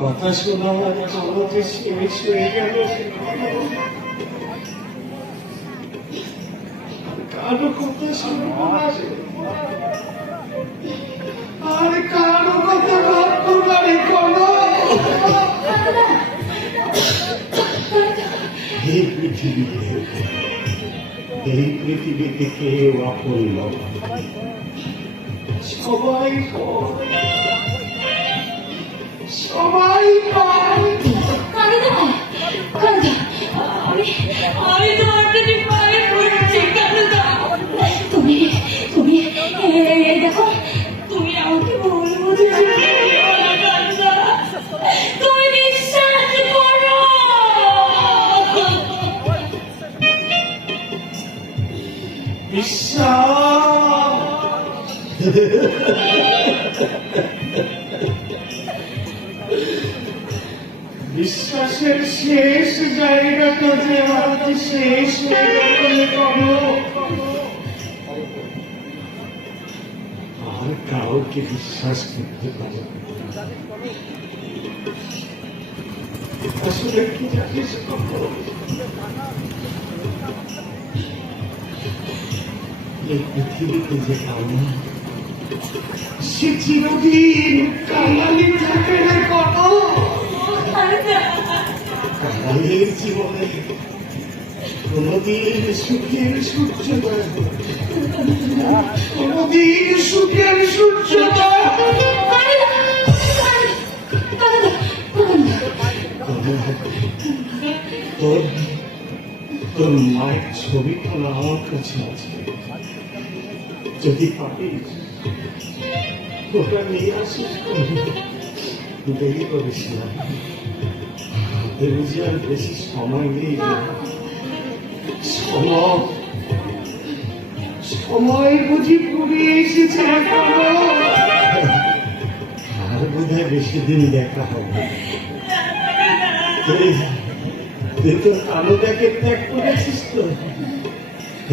কথা শোনার জগতে শেষ হয়ে গেল, কারো কথা শুনবো না, আর কারো কথা ভাববো না রে কোনো। এই পৃথিবীতে কেউ আপন নয়, সবাই সবাই আমি তোমার কাছে পায়ে পড়ছি কানুদা। তুমি তুমি দেখো, তুমি আমাকে ভুল বুঝেছো কানুদা। তুমি বিশ্বাস করো। বিশ্বাসের শেষ জায়গাটা যে আজ শেষ হয়ে গেলে আর কাউকে বিশ্বাস করতে পারে আসলে কি জানিস, এই পৃথিবীতে যে কান্না, সে চিরদিন কাঙালি থাকে না কোনো। কাঙালির জীবনে কোনদিন সুখের সূর্যোদয়, কোনদিন সুখের সূর্যোদয়। তোর মায়ের ছবিটা আমার কাছে আছে, যদি পারিস ওটা নিয়ে আসিস, দেরি করিস না। বুঝি আর বেশি সময় নেই, সময় বুঝি ফুরিয়ে এসেছে, আর বোধহয় বেশি দিন দেখা হবে। তুই তো কানুদাকে ত্যাগ করেছিস তো,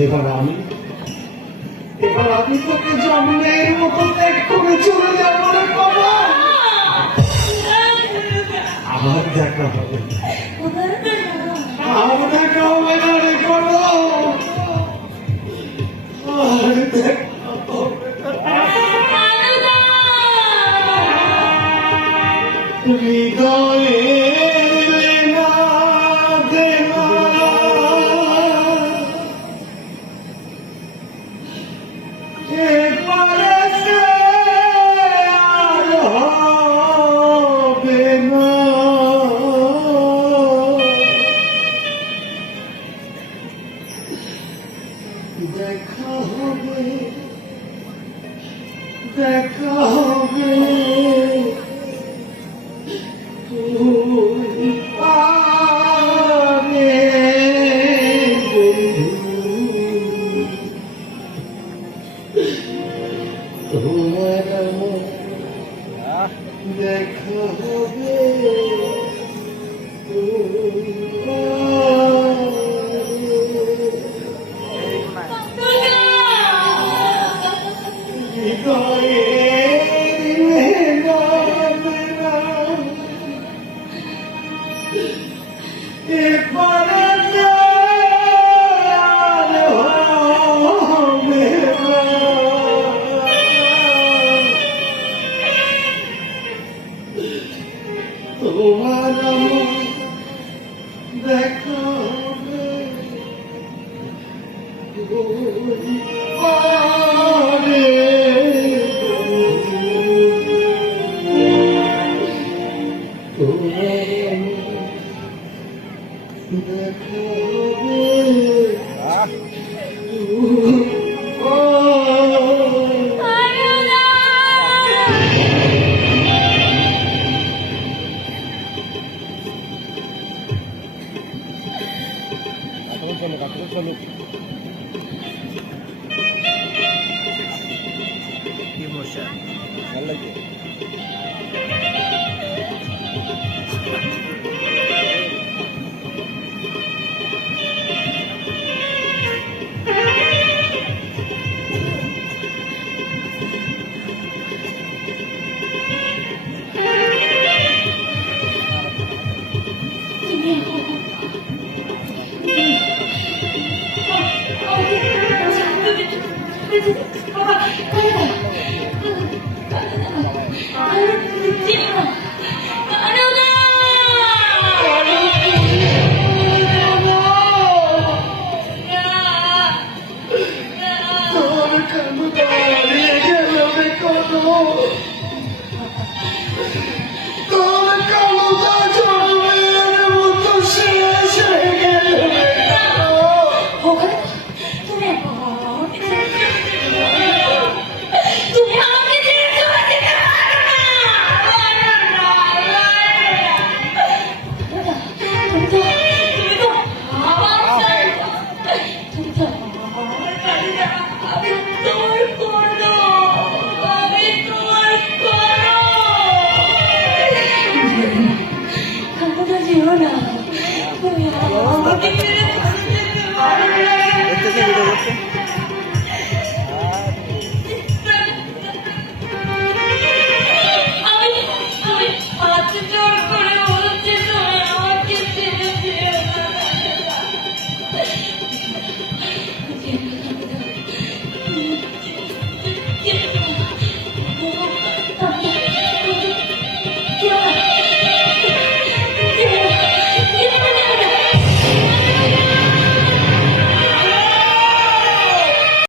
এবার আমি তোকে জন্মের মতো ত্যাগ করে চলে যাবো রে বাবা। আবার দেখা হবে, আর দেখা হবে না রে করো, আর দেখা হবে না। হৃদয়ে দেখা হবে, দেখা হবে, তুই পারে তোমার দেখা হবে, তোমার দেখা হবে, ইমোশন ভালো লাগে। না